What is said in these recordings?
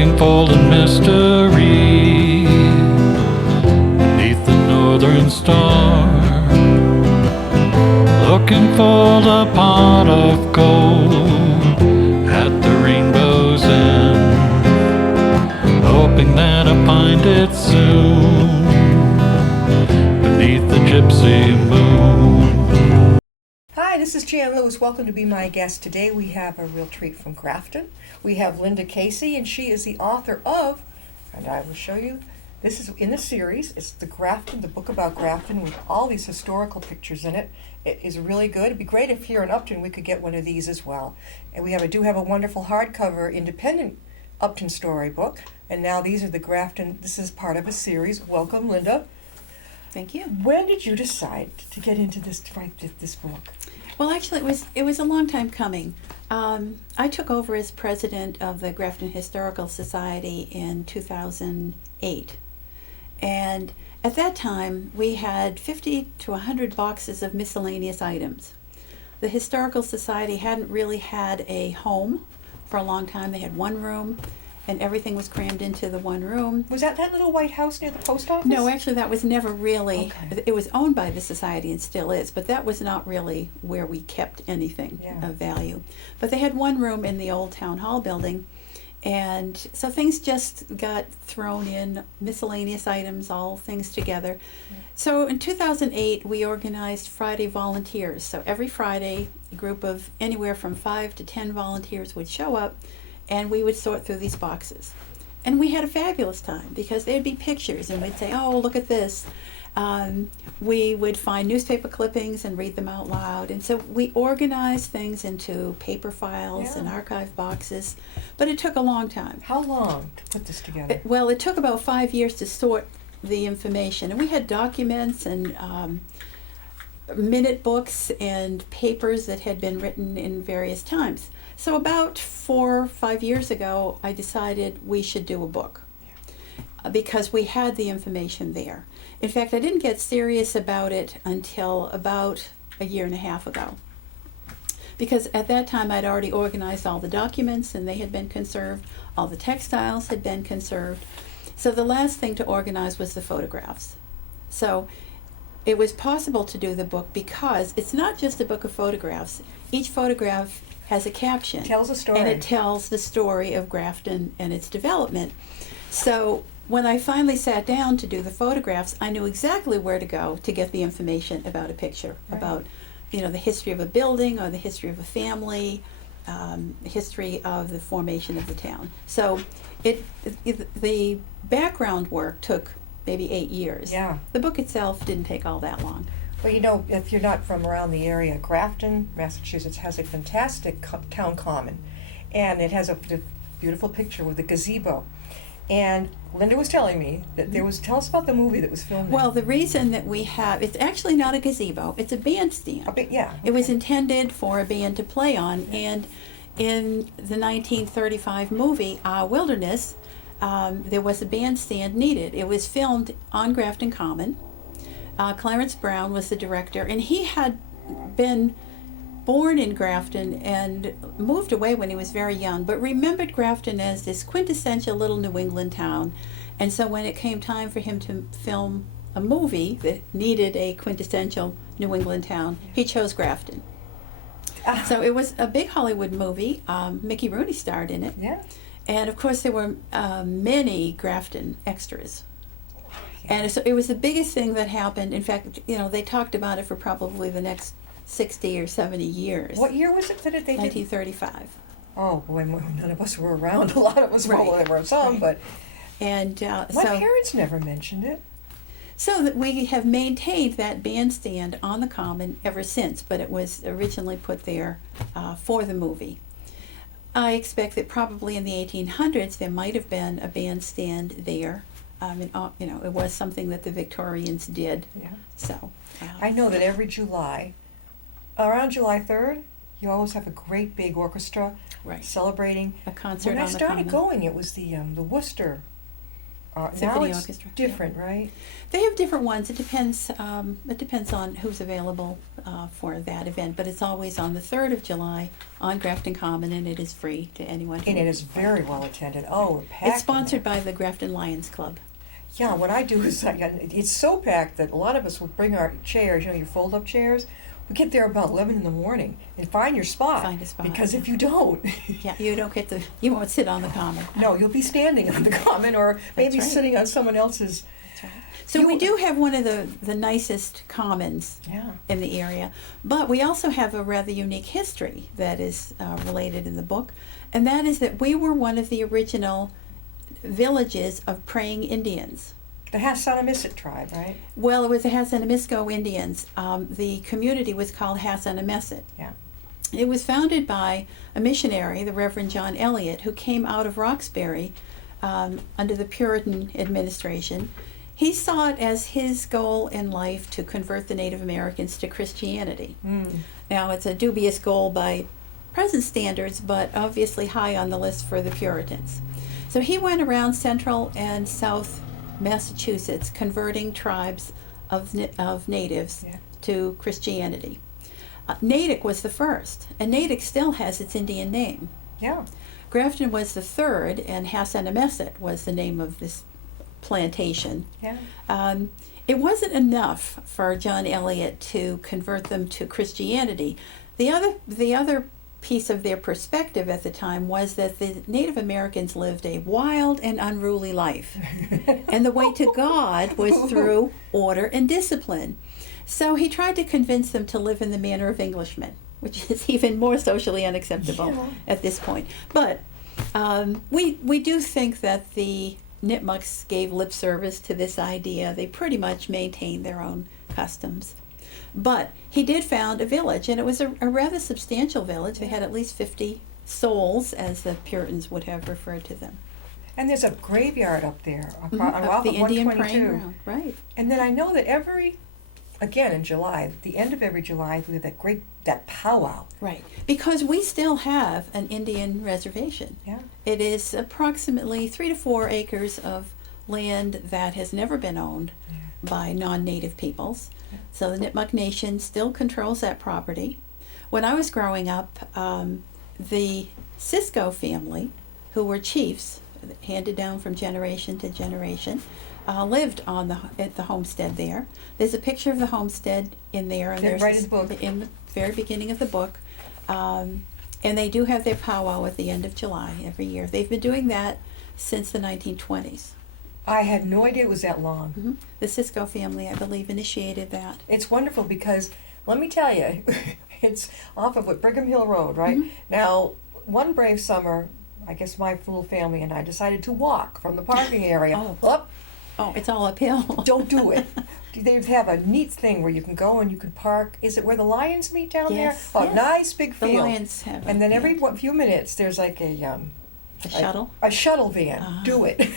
looking for the mystery beneath the northern star, looking for the pot of gold at the rainbow's end, hoping that I find it soon beneath the gypsy moon. Hi, this is Jan Lewis. Welcome to be my guest. Today we have a real treat from Grafton. We have Linda Casey, and she is the author of, and I will show you, this is in the series. It's the Grafton, the book about Grafton with all these historical pictures in it. It is really good. It'd be great if here in Upton we could get one of these as well. And we do have a wonderful hardcover independent Upton storybook. And now these are the Grafton, this is part of a series. Welcome, Linda. Thank you. When did you decide to get into this, to write this book? Well, actually, it was a long time coming. I took over as president of the Grafton Historical Society in 2008. And at that time, we had 50 to 100 boxes of miscellaneous items. The Historical Society hadn't really had a home for a long time. They had one room, and everything was crammed into the one room. Was that little white house near the post office? No, actually, that was never really. Okay. It was owned by the society and still is, but that was not really where we kept anything of value. But they had one room in the old town hall building, and so things just got thrown in, miscellaneous items, all things together. So in 2008, we organized Friday volunteers. So every Friday, a group of anywhere from 5 to 10 volunteers would show up, and we would sort through these boxes. And we had a fabulous time because there'd be pictures and we'd say, oh, look at this. We would find newspaper clippings and read them out loud. And so we organized things into paper files and archive boxes, but it took a long time. How long to put this together? It took about 5 years to sort the information. And we had documents and minute books and papers that had been written in various times. So about 4 or 5 years ago, I decided we should do a book because we had the information there. In fact, I didn't get serious about it until about a year and a half ago, because at that time I'd already organized all the documents and they had been conserved, all the textiles had been conserved. So the last thing to organize was the photographs. So it was possible to do the book because it's not just a book of photographs. Each photograph has a caption. Tells a story. And it tells the story of Grafton and its development. So when I finally sat down to do the photographs, I knew exactly where to go to get the information about a picture, about the history of a building or the history of a family, history of the formation of the town. So the background work took maybe 8 years. Yeah. The book itself didn't take all that long. Well, if you're not from around the area, Grafton, Massachusetts has a fantastic town common, and it has a beautiful picture with a gazebo. And Linda was telling me that tell us about the movie that was filmed there. Well, the reason that we have, it's actually not a gazebo, it's a bandstand. It was intended for a band to play on, and in the 1935 movie, Wilderness, there was a bandstand needed. It was filmed on Grafton Common. Clarence Brown was the director, and he had been born in Grafton and moved away when he was very young, but remembered Grafton as this quintessential little New England town. And so when it came time for him to film a movie that needed a quintessential New England town, he chose Grafton. So it was a big Hollywood movie. Mickey Rooney starred in it. Yeah. And of course there were many Grafton extras. And so it was the biggest thing that happened. In fact, they talked about it for probably the next 60 or 70 years. What year was it that they did? 1935. Oh, boy, none of us were around. A lot of us were some, but And my parents never mentioned it. So we have maintained that bandstand on the Common ever since, but it was originally put there for the movie. I expect that probably in the 1800s there might have been a bandstand there. It was something that the Victorians did. Yeah. So I know that every July, around July 3rd, you always have a great big orchestra celebrating a concert when on I the started Common. going, it was the Worcester Now it's orchestra. different, right? They have different ones. It depends. It depends on who's available for that event. But it's always on the 3rd of July on Grafton Common, and it is free to anyone. And it is very well attended. Oh, packed. It's sponsored by the Grafton Lions Club. Yeah, what I do is it's so packed that a lot of us would bring our chairs, your fold-up chairs. We get there about 11 in the morning and find your spot. Find a spot. Because if you don't, yeah, you won't sit on the common. No, you'll be standing on the common, or maybe right. sitting on someone else's. That's right. So we do have one of the nicest commons in the area, but we also have a rather unique history that is related in the book, and that is that we were one of the original villages of praying Indians. The Hassanamisset tribe, right? Well, it was the Hassanamisco Indians. The community was called Hassanamisset. Yeah. It was founded by a missionary, the Reverend John Eliot, who came out of Roxbury under the Puritan administration. He saw it as his goal in life to convert the Native Americans to Christianity. Now, it's a dubious goal by present standards, but obviously high on the list for the Puritans. So he went around central and south Massachusetts converting tribes of natives to Christianity. Natick was the first, and Natick still has its Indian name. Yeah. Grafton was the third, and Hassanamisset was the name of this plantation. Yeah. It wasn't enough for John Eliot to convert them to Christianity. The other piece of their perspective at the time was that the Native Americans lived a wild and unruly life. And the way to God was through order and discipline. So he tried to convince them to live in the manner of Englishmen, which is even more socially unacceptable at this point. But we do think that the Nipmucs gave lip service to this idea. They pretty much maintained their own customs. But he did found a village, and it was a rather substantial village. They had at least 50 souls, as the Puritans would have referred to them. And there's a graveyard up there, Up off the of Indian 122. praying ground, right. And then I know that again in July, the end of every July, we have that powwow. Right, because we still have an Indian reservation. Yeah. It is approximately 3 to 4 acres of land that has never been owned by non-native peoples. So the Nipmuc Nation still controls that property. When I was growing up, the Cisco family, who were chiefs, handed down from generation to generation, lived at the homestead there. There's a picture of the homestead in there, and there's right in the book. In the very beginning of the book. And they do have their powwow at the end of July every year. They've been doing that since the 1920s. I had no idea it was that long. Mm-hmm. The Cisco family, I believe, initiated that. It's wonderful because, let me tell you, it's off of Brigham Hill Road, right? Mm-hmm. Now, one brave summer, I guess my little family and I decided to walk from the parking area up. Oh, it's all uphill. Don't do it. They have a neat thing where you can go and you can park. Is it where the Lions meet down there? Oh, nice big field. The Lions have and then every few minutes there's like a shuttle? A shuttle van. Do it.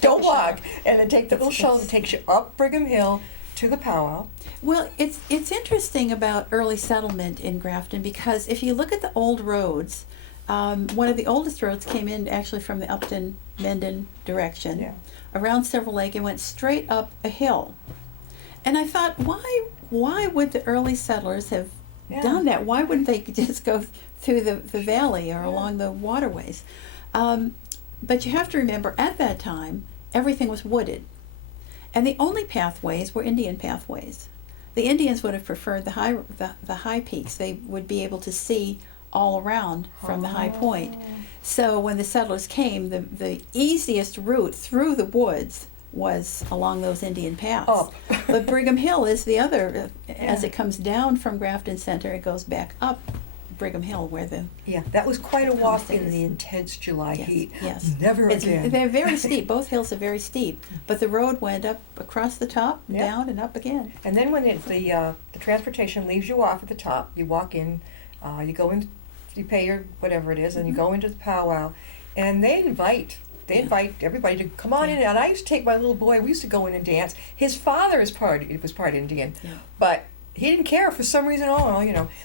Don't walk. And then take the little shuttle that takes you up Brigham Hill to the powwow. Well, it's interesting about early settlement in Grafton because if you look at the old roads, one of the oldest roads came in actually from the Upton-Mendon direction, around Silver Lake, and went straight up a hill. And I thought, why would the early settlers have done that? Why wouldn't they just go through the valley or along the waterways? But you have to remember, at that time, everything was wooded. And the only pathways were Indian pathways. The Indians would have preferred the high peaks. They would be able to see all around from the high point. So when the settlers came, the easiest route through the woods was along those Indian paths. But Brigham Hill is the other. As it comes down from Grafton Center, it goes back up Brigham Hill where the... Yeah, that was quite a walk in the intense July heat. Yes. Never again. They're very steep. Both hills are very steep. But the road went up across the top, down, and up again. And then when the transportation leaves you off at the top, you walk in, you go in, you pay your whatever it is, and you go into the powwow. And they invite everybody to come on in. And I used to take my little boy, we used to go in and dance. His father was part Indian. Yeah. But he didn't care for some reason,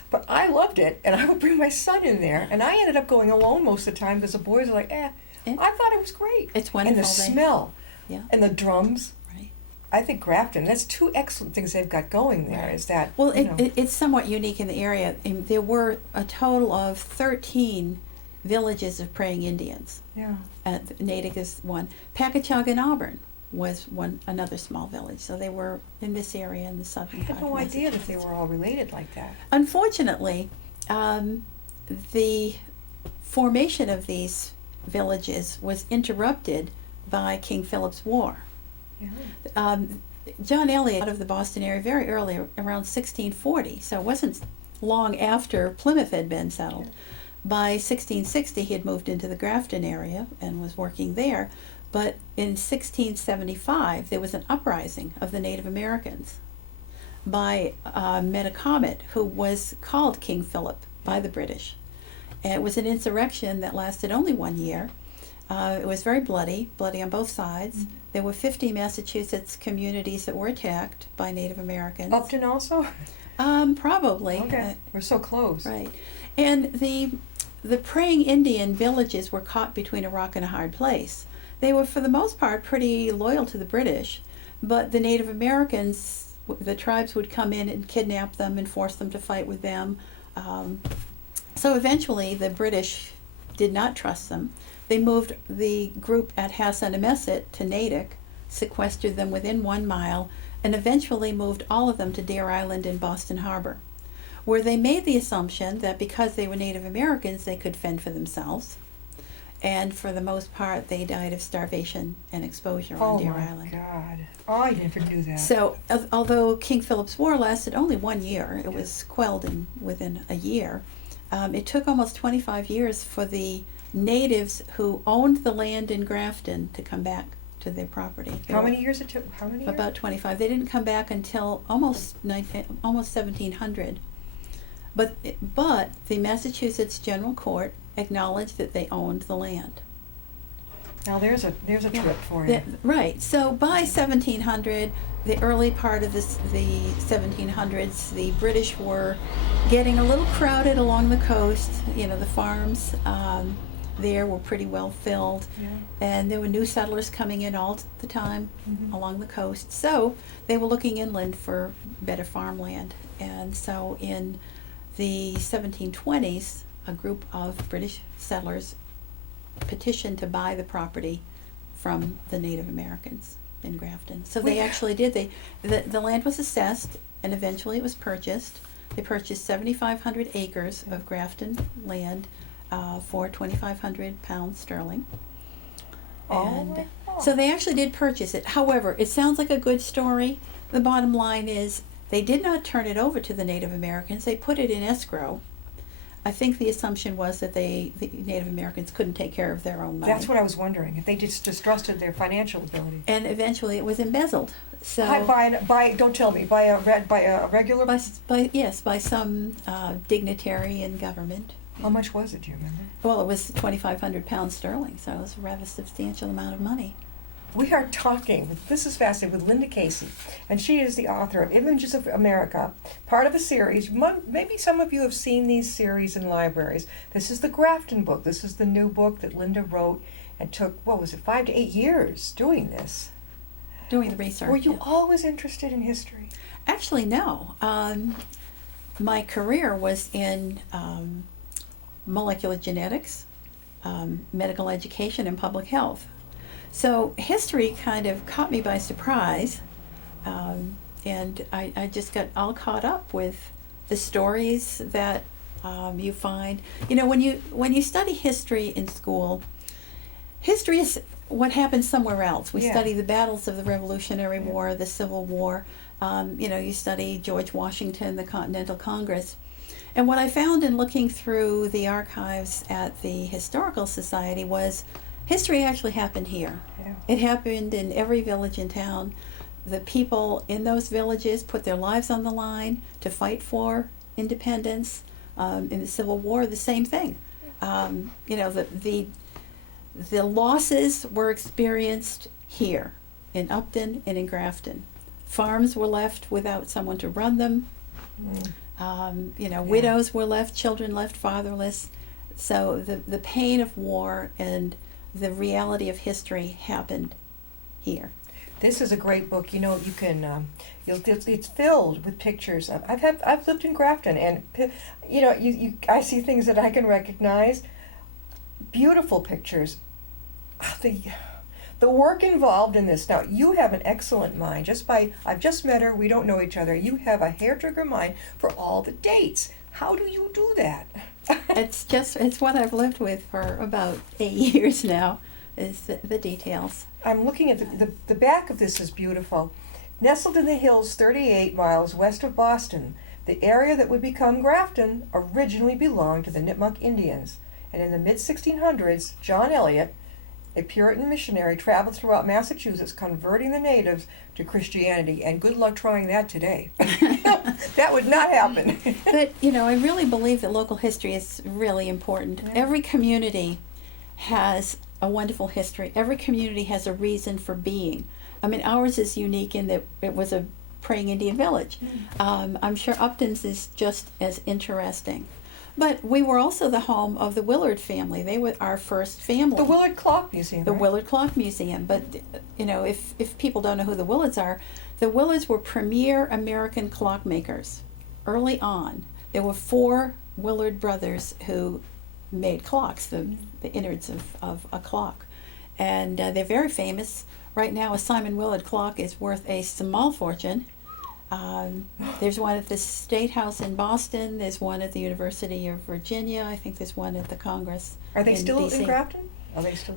But I loved it, and I would bring my son in there. And I ended up going alone most of the time because the boys are like, I thought it was great. It's wonderful. And the smell. Yeah. And the drums. Right. I think Grafton, that's two excellent things they've got going there, Right. is that, well, it's somewhat unique in the area. There were a total of 13 villages of praying Indians. yeah. Natick is one. Pacachug and Auburn was another small village. So they were in this area in the I southern had part of no idea that they Massachusetts. were all related like that. Unfortunately, the formation of these villages was interrupted by King Philip's War. Yeah. John Eliot out of the Boston area very early, around 1640, so it wasn't long after Plymouth had been settled. By 1660, he had moved into the Grafton area and was working there. But in 1675, there was an uprising of the Native Americans by Metacomet, who was called King Philip by the British. And it was an insurrection that lasted only 1 year. It was very bloody on both sides. Mm-hmm. There were 50 Massachusetts communities that were attacked by Native Americans. Upton also? Probably. Okay, we're so close. Right. And the praying Indian villages were caught between a rock and a hard place. They were, for the most part, pretty loyal to the British, but the Native Americans, the tribes would come in and kidnap them and force them to fight with them. So eventually the British did not trust them. They moved the group at Hassanemesit to Natick, sequestered them within 1 mile, and eventually moved all of them to Deer Island in Boston Harbor, where they made the assumption that because they were Native Americans, they could fend for themselves. And for the most part, they died of starvation and exposure on Deer Island. Oh, my God. Oh, I never knew that. So, although King Philip's War lasted only 1 year, it was quelled within a year, it took almost 25 years for the natives who owned the land in Grafton to come back to their property. How many years it took? How many years? About 25. They didn't come back until almost 1700. But the Massachusetts General Court acknowledged that they owned the land. Now there's a trip for you. Right. So by 1700, the early part of the 1700s, the British were getting a little crowded along the coast. You know, the farms there were pretty well filled, and there were new settlers coming in all the time along the coast. So they were looking inland for better farmland. And so in the 1720s, a group of British settlers petitioned to buy the property from the Native Americans in Grafton. So they actually did. The land was assessed, and eventually it was purchased. They purchased 7,500 acres of Grafton land for 2,500 pounds sterling. And so they actually did purchase it. However, it sounds like a good story. The bottom line is they did not turn it over to the Native Americans. They put it in escrow. I think the assumption was that the Native Americans couldn't take care of their own money. That's what I was wondering, if they just distrusted their financial ability. And eventually it was embezzled. So by don't tell me, by a regular? By some dignitary in government. How much was it, do you remember? Well, it was 2,500 pounds sterling, so it was a rather substantial amount of money. We are talking, this is fascinating, with Linda Casey, and she is the author of Images of America, part of a series. Maybe some of you have seen these series in libraries. This is the Grafton book. This is the new book that Linda wrote and took, 5 to 8 years doing this? Doing the research. Were you always interested in history? Actually, no. My career was in molecular genetics, medical education, and public health. So history kind of caught me by surprise, and I just got all caught up with the stories that you find. You know, when you study history in school, history is what happened somewhere else. We study the battles of the Revolutionary War, the Civil War. You study George Washington, the Continental Congress. And what I found in looking through the archives at the Historical Society was history actually happened here. Yeah. It happened in every village in town. The people in those villages put their lives on the line to fight for independence. In the Civil War, the same thing. The losses were experienced here in Upton and in Grafton. Farms were left without someone to run them. Widows were left, children left fatherless. So the pain of war and the reality of history happened here. This is a great book. You know, you can. It's filled with pictures. I've lived in Grafton, and you know, I see things that I can recognize. Beautiful pictures. The work involved in this. Now, you have an excellent mind. I've just met her. We don't know each other. You have a hair-trigger mind for all the dates. How do you do that? It's what I've lived with for about 8 years now. Is the details. I'm looking at the back of this is beautiful. Nestled in the hills 38 miles west of Boston, the area that would become Grafton originally belonged to the Nipmuc Indians. And in the mid-1600s, John Eliot, a Puritan missionary, traveled throughout Massachusetts converting the natives to Christianity. And good luck trying that today. That would not happen. But, you know, I really believe that local history is really important. Yeah. Every community has a wonderful history. Every community has a reason for being. I mean, ours is unique in that it was a praying Indian village. I'm sure Upton's is just as interesting. But we were also the home of the Willard family. They were our first family. The Willard Clock Museum. The Willard Clock Museum. But, you know, if people don't know who the Willards are, the Willards were premier American clockmakers early on. There were 4 Willard brothers who made clocks, the innards of a clock. And they're very famous. Right now, a Simon Willard clock is worth a small fortune. There's one at the State House in Boston. There's one at the University of Virginia. I think there's one at the Congress. Are they still DC. in Grafton? Are they still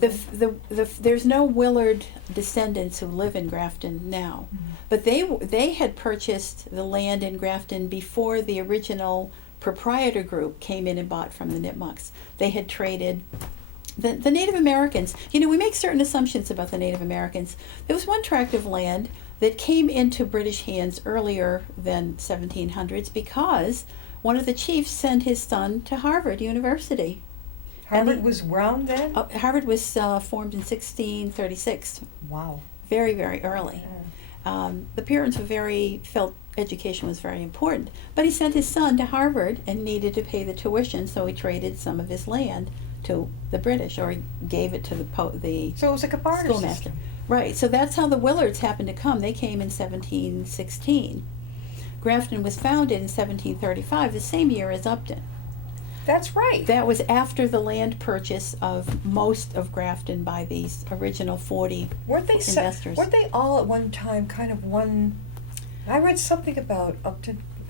there's no Willard descendants who live in Grafton now. Mm-hmm. But they had purchased the land in Grafton before the original proprietor group came in and bought from the Nipmucs. They had traded the Native Americans. You know, we make certain assumptions about the Native Americans. There was one tract of land that came into British hands earlier than 1700s because one of the chiefs sent his son to Harvard University. Harvard was around then? Harvard was formed in 1636. Wow. Very, very early. Yeah. The Puritans felt education was very important. But he sent his son to Harvard and needed to pay the tuition, so he traded some of his land to the British, or he gave it to the so it was like a barter schoolmaster. System. Right, so that's how the Willards happened to come. They came in 1716. Grafton was founded in 1735, the same year as Upton. That's right. That was after the land purchase of most of Grafton by these original 40 investors. Weren't they all at one time kind of one? I read something about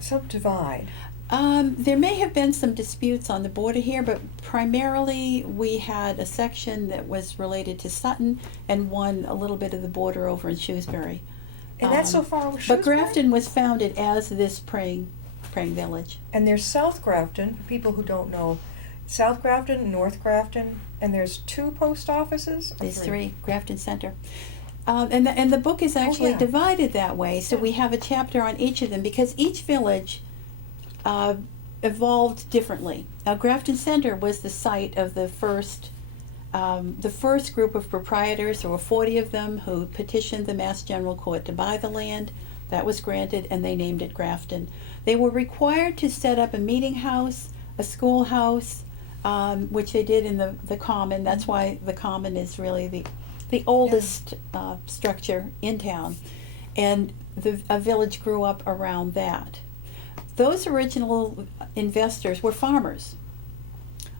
subdivide. There may have been some disputes on the border here, but primarily we had a section that was related to Sutton and one a little bit of the border over in Shrewsbury. And that's so far over Shrewsbury? But Grafton was founded as this praying village. And there's South Grafton, people who don't know, South Grafton, North Grafton, and there's 2 post offices? There's 3, Grafton Center. And the book is actually divided that way, so we have a chapter on each of them because each village evolved differently. Grafton Center was the site of the first group of proprietors. There were 40 of them who petitioned the Mass General Court to buy the land. That was granted, and they named it Grafton. They were required to set up a meeting house, a schoolhouse, which they did in the Common. That's why the Common is really the oldest structure in town. And a village grew up around that. Those original investors were farmers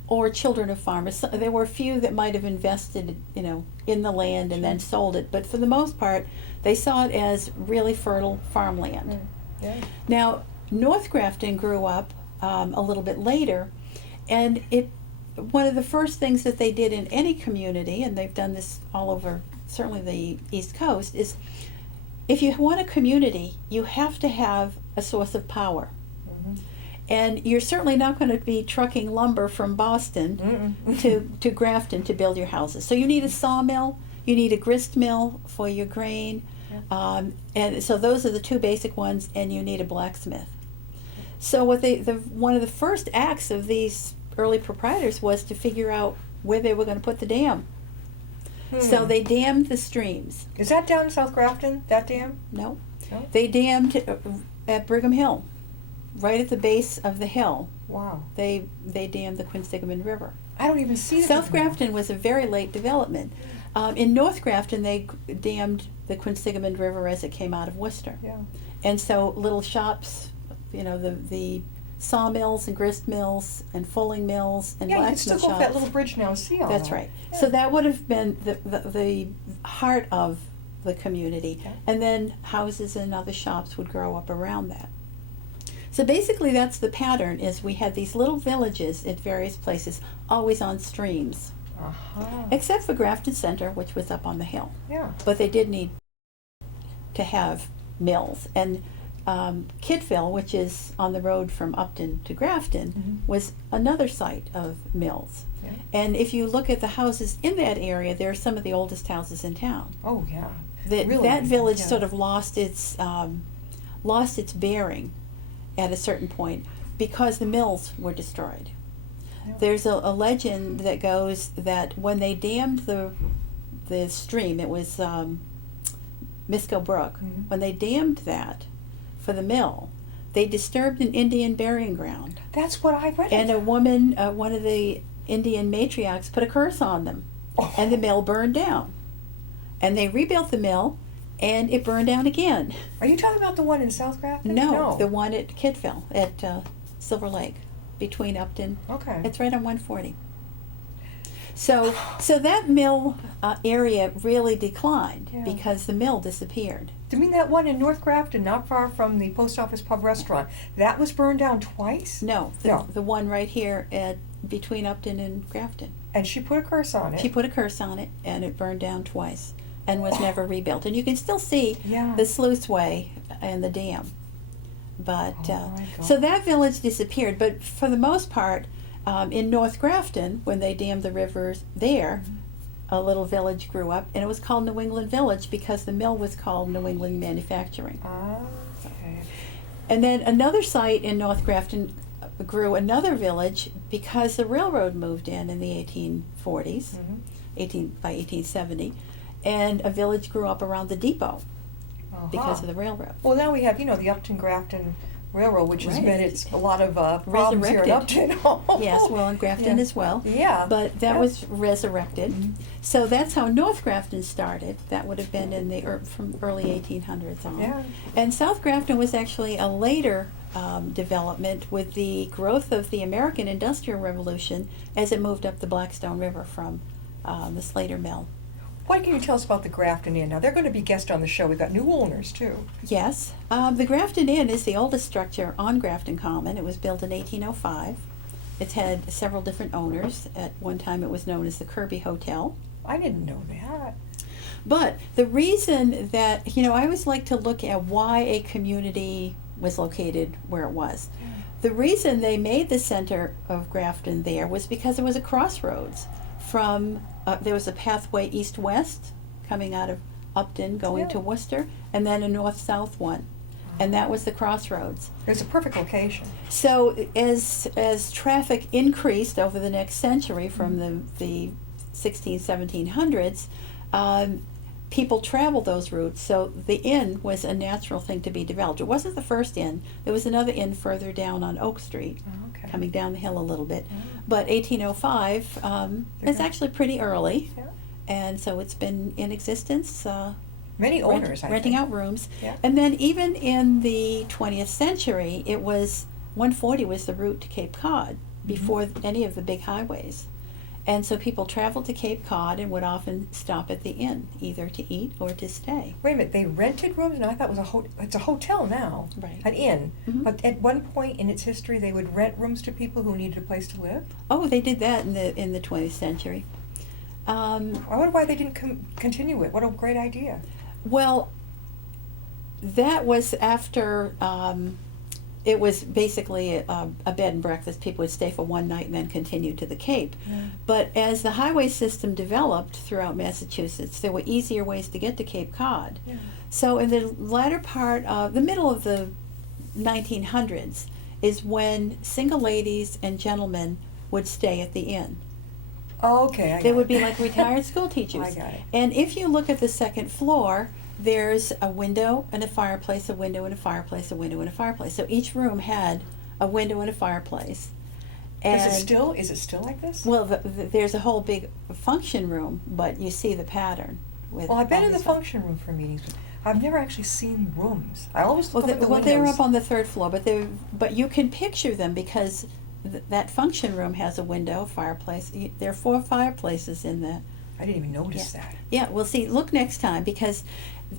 or children of farmers. So there were a few that might have invested, in the land and then sold it, but for the most part, they saw it as really fertile farmland. Yeah. Now, North Grafton grew up a little bit later, and one of the first things that they did in any community, and they've done this all over, certainly the East Coast, is if you want a community, you have to have a source of power. And you're certainly not going to be trucking lumber from Boston to Grafton to build your houses. So you need a sawmill, you need a grist mill for your grain, and so those are the 2 basic ones, and you need a blacksmith. So one of the first acts of these early proprietors was to figure out where they were going to put the dam. So they dammed the streams. Is that down in South Grafton, that dam? No. They dammed at Brigham Hill. Right at the base of the hill. Wow. They dammed the Quinsigamond River. I don't even see South Grafton was a very late development. In North Grafton, they dammed the Quinsigamond River as it came out of Worcester. Yeah. And so little shops, the sawmills and grist mills and fulling mills and yeah, you can blacksmith still shops. go up that little bridge now and see all That's that. right. Yeah. So that would have been the heart of the community. Okay. And then houses and other shops would grow up around that. So basically that's the pattern, is we had these little villages at various places, always on streams. Uh-huh. Except for Grafton Center, which was up on the hill. Yeah. But they did need to have mills. And Kidville, which is on the road from Upton to Grafton, was another site of mills. Yeah. And if you look at the houses in that area, they're some of the oldest houses in town. Oh, yeah. That Really? village Yeah. sort of lost its bearing at a certain point because the mills were destroyed. Yeah. There's a legend that goes that when they dammed the stream, it was Misco Brook, Mhm. when they dammed that for the mill, they disturbed an Indian burying ground. That's what I read. And a woman, one of the Indian matriarchs, put a curse on them, and the mill burned down. And they rebuilt the mill, and it burned down again. Are you talking about the one in South Grafton? No, the one at Kidville, at Silver Lake, between Upton. Okay. It's right on 140. So that mill area really declined Yeah. because the mill disappeared. Do you mean that one in North Grafton, not far from the Post Office Pub Restaurant? That was burned down twice? No, No. the one right here at between Upton and Grafton. And she put a curse on it. She put a curse on it, and it burned down twice, and was never rebuilt. And you can still see Yeah. the sluiceway and the dam. But Oh my God. so that village disappeared. But for the most part, in North Grafton, when they dammed the rivers there, a little village grew up, and it was called New England Village because the mill was called New England Manufacturing. Okay. And then another site in North Grafton grew another village because the railroad moved in the 1840s, by 1870, and a village grew up around the depot because of the railroad. Well, now we have, the Upton Grafton Railroad, which has Right. been a lot of problems here in Upton. Yes, well, in Grafton Yeah. as well. Yeah. But that Yeah. was resurrected. Mhm. So that's how North Grafton started. That would have been in the from early 1800s on. Yeah. And South Grafton was actually a later development with the growth of the American Industrial Revolution as it moved up the Blackstone River from the Slater Mill. What can you tell us about the Grafton Inn? Now, they're going to be guests on the show. We've got new owners, too. Yes, the Grafton Inn is the oldest structure on Grafton Common. It was built in 1805. It's had several different owners. At one time it was known as the Kirby Hotel. I didn't know that. But the reason that, I always like to look at why a community was located where it was. The reason they made the center of Grafton there was because it was a crossroads from, there was a pathway east-west coming out of Upton going to Yeah. Worcester, and then a north-south one. And that was the crossroads. It was a perfect location. So as traffic increased over the next century from the 1700s, people traveled those routes. So the inn was a natural thing to be developed. It wasn't the first inn. There was another inn further down on Oak Street, Okay. coming down the hill a little bit. Oh. But 1805 is actually pretty early. Yeah. And so it's been in existence. Many owners, I renting think. out rooms. Yeah. And then even in the 20th century, it was 140 was the route to Cape Cod before any of the big highways. And so people traveled to Cape Cod and would often stop at the inn, either to eat or to stay. Wait a minute, they rented rooms? No, I thought it was it's a hotel now. Right. An inn. Mhm. But at one point in its history, they would rent rooms to people who needed a place to live? Oh, they did that in the 20th century. I wonder why they didn't continue it. What a great idea. Well, that was after it was basically a bed and breakfast. People would stay for one night and then continue to the Cape. Yeah. But as the highway system developed throughout Massachusetts, there were easier ways to get to Cape Cod. Yeah. So in the latter part of the middle of the 1900s is when single ladies and gentlemen would stay at the inn. Oh, okay, I got They would it. be like retired school teachers. I got it. And if you look at the second floor, there's a window and a fireplace, a window and a fireplace, a window and a fireplace. So each room had a window and a fireplace. Is it still like this? Well, there's a whole big function room, but you see the pattern. Well, I've been in the function room for meetings, but I've never actually seen rooms. I always look at the windows. They're up on the third floor, but you can picture them because that function room has a window, fireplace. There are 4 fireplaces in there. I didn't even notice that. Yeah, well, see, look next time, because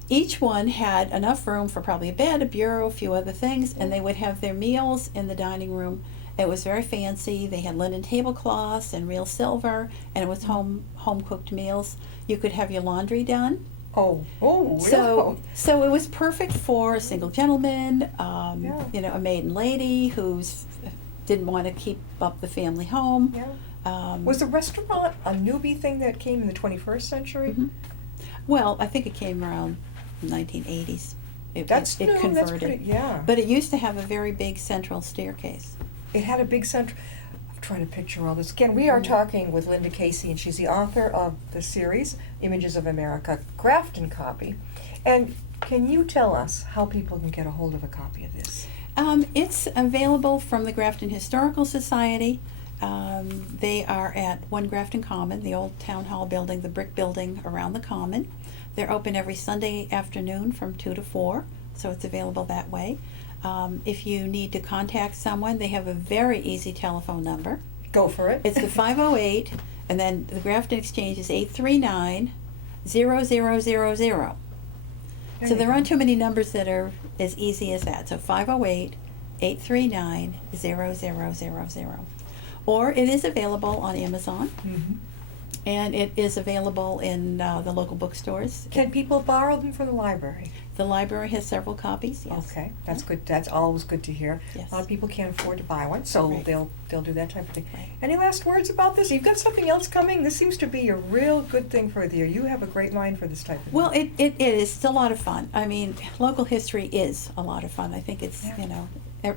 each one had enough room for probably a bed, a bureau, a few other things, and they would have their meals in the dining room. It was very fancy. They had linen tablecloths and real silver, and it was home cooked meals. You could have your laundry done. Oh, So it was perfect for a single gentleman, you know, a maiden lady who's didn't want to keep up the family home. Yeah. Was the restaurant a newbie thing that came in the 21st century? Mm-hmm. Well, I think it came around 1980s. It converted. That's pretty, yeah. But it used to have a very big central staircase. It had a big central. I'm trying to picture all this. Again, we are talking with Linda Casey, and she's the author of the series, Images of America, Grafton copy. And can you tell us how people can get a hold of a copy of this? It's available from the Grafton Historical Society. They are at 1 Grafton Common, the old town hall building, the brick building around the common. They're open every Sunday afternoon from 2 to 4, so it's available that way. If you need to contact someone, they have a very easy telephone number. Go for it. It's the 508, and then the Grafton Exchange is 839-0000. So there aren't too many numbers that are as easy as that. So 508-839-0000. Or it is available on Amazon. Mm-hmm. And it is available in the local bookstores. Can people borrow them from the library? The library has several copies, yes. Okay, that's good. That's always good to hear. Yes. A lot of people can't afford to buy one, so Right. they'll do that type of thing. Right. Any last words about this? You've got something else coming? This seems to be a real good thing for the year. You have a great mind for this type of Well, thing. it is still a lot of fun. I mean, local history is a lot of fun. I think it's, Yeah. you know,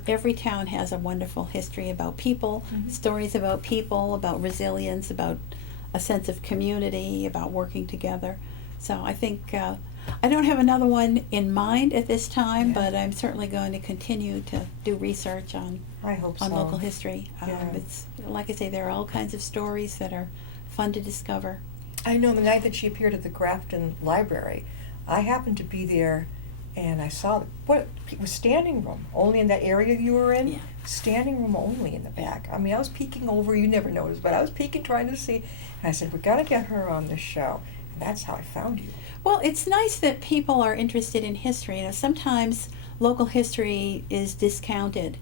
every town has a wonderful history about people, Mhm. stories about people, about resilience, about a sense of community, about working together. So I think I don't have another one in mind at this time, Yeah. but I'm certainly going to continue to do research on I hope so. local history. Yeah. It's like I say, there are all kinds of stories that are fun to discover. I know the night that she appeared at the Grafton Library, I happened to be there, and I saw it was standing room only in that area you were in. Yeah. Standing room only in the back. I mean, I was peeking over. You never noticed, but I was peeking, trying to see. And I said, "We got to get her on the show," and that's how I found you. Well, it's nice that people are interested in history. You know, sometimes local history is discounted,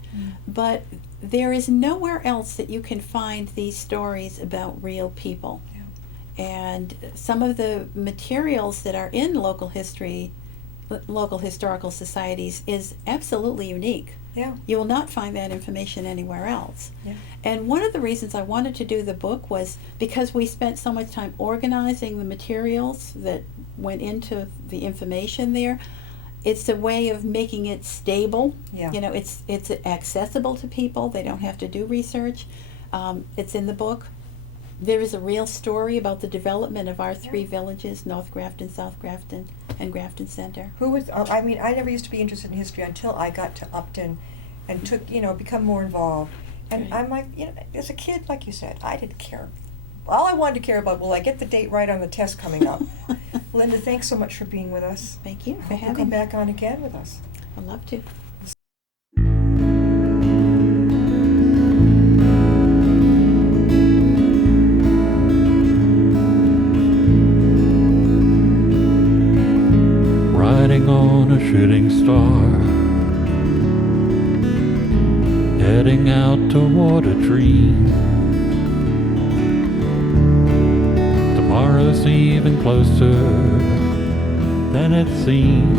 but there is nowhere else that you can find these stories about real people. Yeah. And some of the materials that are in local history, local historical societies, is absolutely unique. Yeah. You will not find that information anywhere else. Yeah. And one of the reasons I wanted to do the book was because we spent so much time organizing the materials that went into the information there. It's a way of making it stable. Yeah. You know, it's accessible to people. They don't have to do research. It's in the book. There is a real story about the development of our 3 villages, North Grafton, South Grafton, and Grafton Center. Who was? I mean, I never used to be interested in history until I got to Upton, and become more involved. And Right. I'm like, as a kid, like you said, I didn't care. All I wanted to care about, will I get the date right on the test coming up? Linda, thanks so much for being with us. Thank you I for hope you'll having come me. back on again with us. I'd love to. Riding on a shooting star, heading out toward a dream. Tomorrow's even closer than it seems.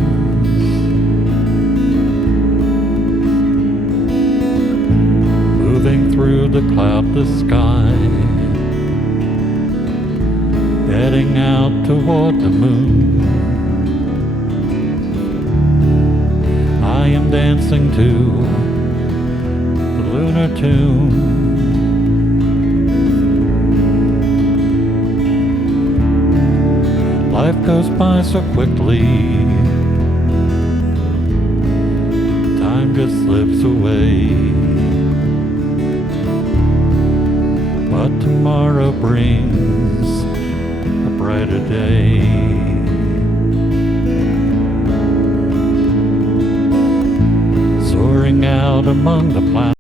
Moving through the cloudless sky, heading out toward the moon. I am dancing to the lunar tune. Life goes by so quickly, time just slips away. but tomorrow brings a brighter day. Soaring out among the planets.